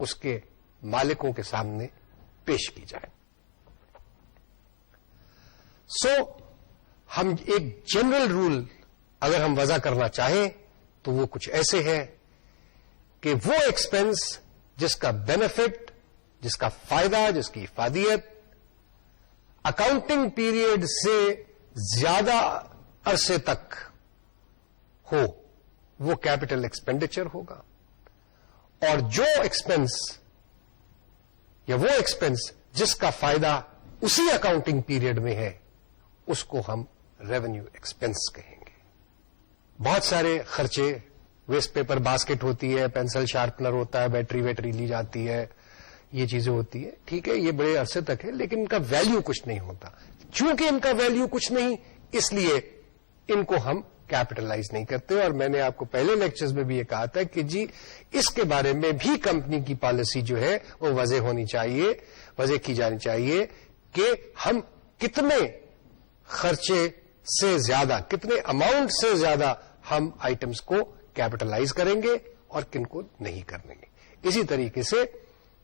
اس کے مالکوں کے سامنے پیش کی جائے. سو ہم ایک جنرل رول اگر ہم وضع کرنا چاہیں تو وہ کچھ ایسے ہے کہ وہ ایکسپنس جس کا بینیفٹ، جس کا فائدہ، جس کی افادیت اکاؤنٹنگ پیریڈ سے زیادہ عرصے تک ہو وہ کیپٹل ایکسپینڈیچر ہوگا، اور جو ایکسپنس یا وہ ایکسپنس جس کا فائدہ اسی اکاؤنٹنگ پیریڈ میں ہے اس کو ہم ریونیو ایکسپنس کہیں گے. بہت سارے خرچے، ویسٹ پیپر باسکٹ ہوتی ہے، پینسل شارپنر ہوتا ہے، بیٹری ویٹری لی جاتی ہے، یہ چیزیں ہوتی ہیں، ٹھیک ہے یہ بڑے عرصے تک ہے لیکن ان کا ویلیو کچھ نہیں ہوتا. چونکہ ان کا ویلیو کچھ نہیں اس لیے ان کو ہم کیپٹلائز نہیں کرتے. اور میں نے آپ کو پہلے لیکچرز میں بھی یہ کہا تھا کہ جی اس کے بارے میں بھی کمپنی کی پالیسی جو ہے وہ وضع کی جانی چاہیے کہ ہم کتنے خرچے سے زیادہ، کتنے اماؤنٹ سے زیادہ ہم آئٹمس کو کیپٹلائز کریں گے اور کن کو نہیں کریں گے. اسی طریقے سے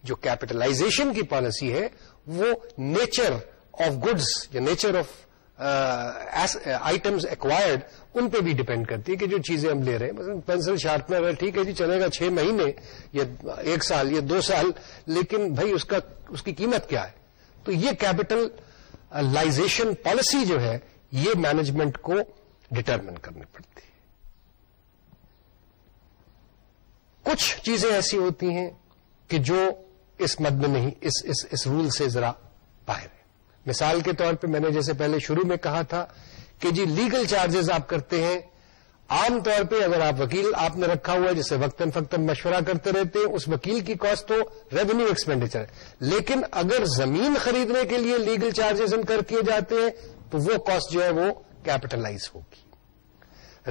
جو کیپٹلائزیشن کی پالیسی ہے وہ نیچر آف گڈز یا نیچر آف آئٹمس ایکوائرڈ ان پہ بھی ڈپینڈ کرتی ہے کہ جو چیزیں ہم لے رہے ہیں. مثلا پینسل شارپنر ہے، ٹھیک ہے جی چلے گا 6 مہینے یا 1 سال یا 2 سال، لیکن بھائی اس کی قیمت کیا ہے. تو یہ کیپٹلائزیشن پالیسی جو ہے یہ مینجمنٹ کو ڈٹرمن کرنی پڑتی ہے. کچھ چیزیں ایسی ہوتی ہیں کہ جو اس مد میں نہیں، اس رول سے ذرا باہر ہے. مثال کے طور پہ میں نے جیسے پہلے شروع میں کہا تھا کہ جی لیگل چارجز آپ کرتے ہیں، عام طور پہ اگر آپ وکیل آپ نے رکھا ہوا ہے جسے وقتاً فوقتاً مشورہ کرتے رہتے ہیں، اس وکیل کی کاسٹ تو ریونیو ایکسپینڈیچر ہے. لیکن اگر زمین خریدنے کے لیے لیگل چارجز انکر کیے جاتے ہیں تو وہ کاسٹ جو ہے وہ کیپٹلائز ہوگی.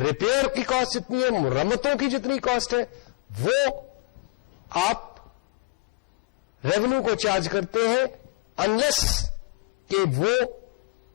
ریپیئر کی کاسٹ جتنی ہے، مرمتوں کی جتنی کاسٹ ہے، وہ آپ ریونیو کو چارج کرتے ہیں انلیس کہ وہ